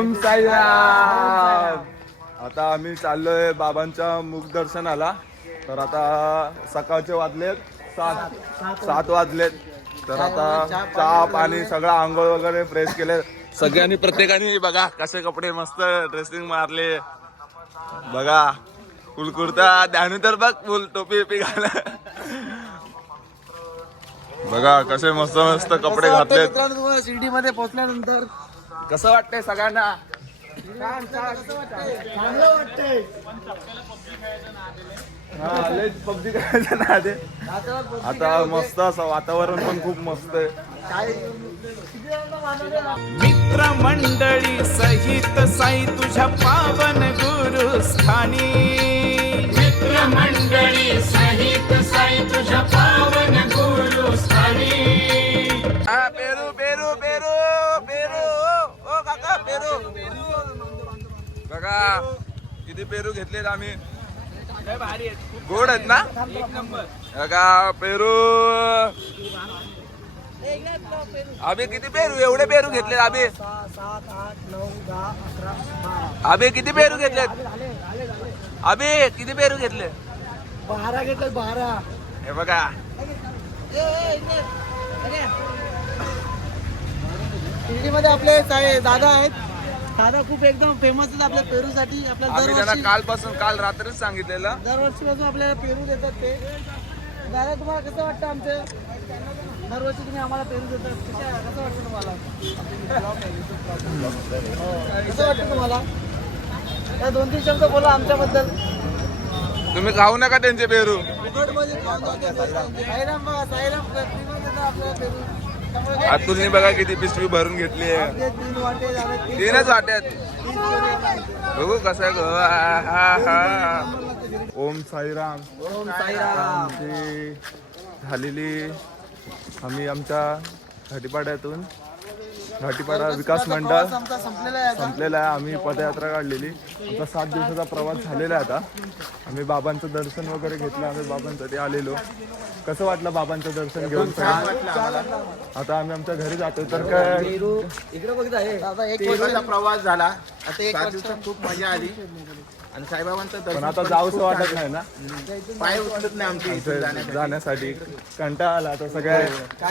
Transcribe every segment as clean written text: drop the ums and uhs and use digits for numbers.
ओम साईराम. आता आम्ही चाललोय बाबांच्या मुख दर्शनाला. तर आता सकाळचे वाजलेत 7 वाजलेत. तर आता चहा पाणी सगळं आंघोळ वगैरे फ्रेश केले सगळ्यांनी. प्रत्येकाने बघा कसे कपडे मस्त ड्रेसिंग मारले बघा. फुल कुर्ता त्याने तर बघ फुल टोपी बिपी घाल बघा कसे मस्त मस्त कपडे घातले. शिर्डी मध्ये पोहोचल्यानंतर कसं वाटतंय सगळ्यांना? चांगलं वाटतंय. पबजी खेळायचं ना आधी. आता मस्त असं वातावरण पण खूप मस्त आहे. मित्र मंडळी सहित साई तुझ्या पावन गुरुस्थानी. मित्र मंडळी सहित साई तुझ्या पावन गुरुस्थानी. पेरू पेरू पेरू पेरू ओ काका पेरू बघा किती पेरू घेतलेत आम्ही. गोड आहेत ना बघा पेरू. अभि किती पेरू एवढे पेरू घेतलेत अभि? 7, 8, 9, 10, 11, 12. अभि किती पेरू घेतलेत? अभि किती पेरू घेतले? 12 घेतले 12. हे बघा शिर्डीमध्ये आपले दादा आहेत. दादा खूप एकदम फेमस आहेत आपल्या पेरूसाठी. आपल्याला आम्ही त्यांना काल रात्रीच सांगितलेलं. दरवर्षी आपल्याला पेरू देतात ते. दादा तुम्हाला कसं वाटतं आमचं? दरवर्षी तुम्ही आम्हाला पेरू देतात. कसं वाटतं तुम्हाला? कसं वाटतं तुम्हाला? या 2-3 शब्द बोला आमच्याबद्दल. तुम्ही खाऊ नका त्यांचे पेरू. साईराम बघा साईराम फ्रीमध्ये देतात आपल्याला पेरू. अतुलने बघा किती पिशवी भरून घेतली आहे. 3 वाटे झाले. 3च वाट्यात. बघू कसं आहे ओम साईराम. ओम साईराम. झालेली आम्ही आमच्या घाटीपाड्यातून घाटीपाडा विकास मंडळ संपलेला आहे. आम्ही पदयात्रा काढलेली. आमचा 7 दिवसाचा प्रवास झालेला आहे. आता आम्ही बाबांचं दर्शन वगैरे घेतलं. आम्ही बाबांसाठी आलेलो. कसं वाटलं बाबांचं दर्शन घेऊन? आता आम्ही आमच्या घरी जातो. तर काय इकडे बघित आहे. आता 1 वर्षाचा प्रवास झाला. आता 1 दिवसात खूप मजा आली. आणि साईबाबांचं पण दर्शन आता जाऊसं वाटत नाही ना पाय उचलत नाही आमच्या इथे जाण्यासाठी. कंटाळा आला आता सगळ्या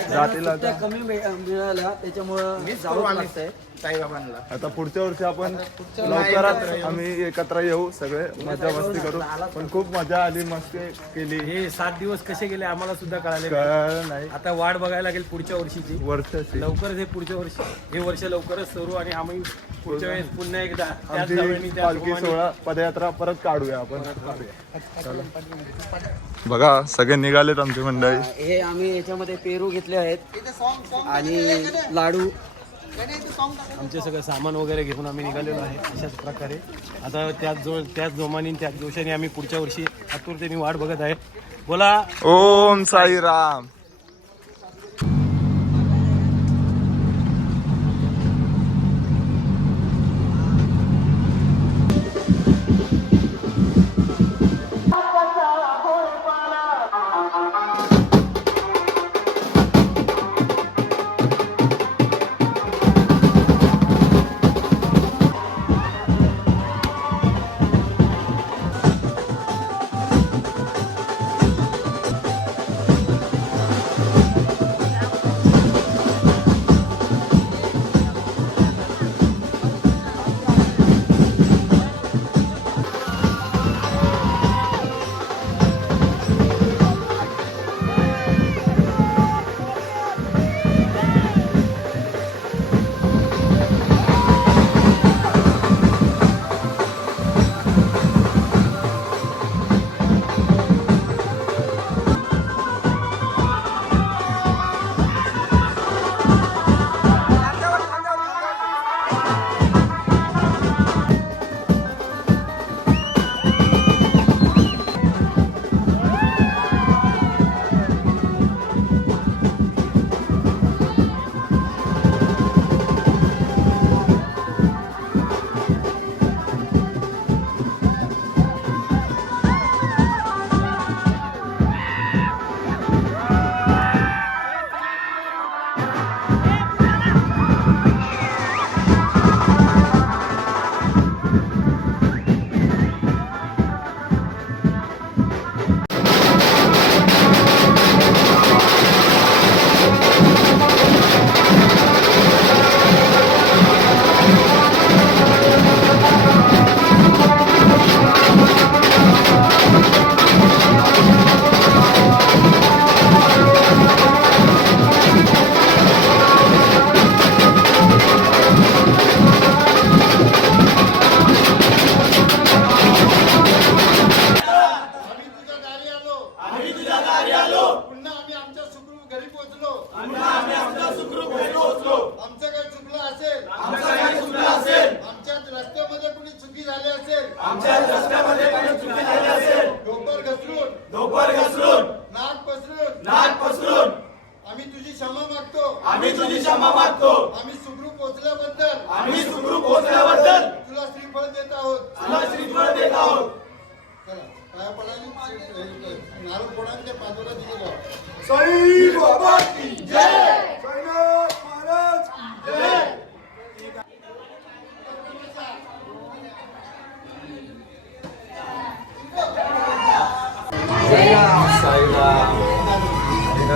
जातीला. कमी मिळाल्या त्याच्यामुळं मिस करू आम्ही साईबाबांना. आता पुढच्या वर्षी आपण लवकरात आम्ही एकत्र येऊ. सगळे मजा मस्ती करू. पण खूप मजा आली. मस्ती केली. हे 7 दिवस कसे गेले आम्हाला सुद्धा कळाले. कळलं नाही. आता वाट बघायला लागेल पुढच्या वर्षीची. वर्षाची लवकरच हे पुढच्या वर्षी हे वर्ष लवकरच सुरू. आणि आम्ही पुढच्या वेळेस पुन्हा एकदा त्याच आमची जवळणी, त्याच पालखी जोमाने सोहळा पदयात्रा परत काढूया आपण. बघा सगळे निघालेत आमची मंडळी. हे आम्ही याच्यामध्ये पेरू घेतले आहेत आणि लाडू. आमचे सगळं सामान वगैरे घेऊन आम्ही निघालेलो आहे. अशाच प्रकारे आता त्याच जोमाने त्याच जोशाने आम्ही पुढच्या वर्षी आतुरतेने वाट बघत आहे. बोला ओम साईराम.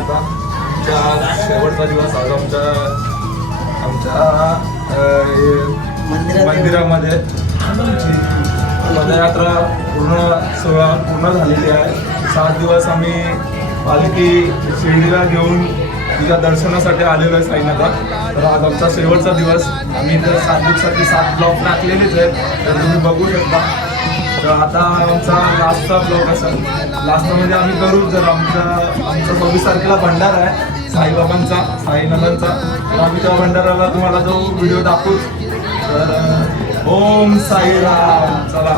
आता आमचा शेवटचा दिवस आज आमच्या मंदिरामध्ये पदयात्रा सोहळा पूर्ण झालेली आहे. 7 दिवस आम्ही पालखी शिर्डीला घेऊन तिच्या दर्शनासाठी आलेलो आहे साईनाथला. तर आज आमचा शेवटचा दिवस. आम्ही इथं 7 दिवसासाठी 7 ब्लॉक टाकलेलेच आहेत, तर तुम्ही बघू शकता. तर आता आमचा लास्टचा ब्लॉक असेल. लास्टमध्ये आम्ही करू जर आमचा 24 तारखेला भंडारा आहे साईबाबांचा, साईनाथांचा. तर आम्ही त्या भंडाराला तुम्हाला जो व्हिडिओ दाखवू. तर ओम साईराम. चला.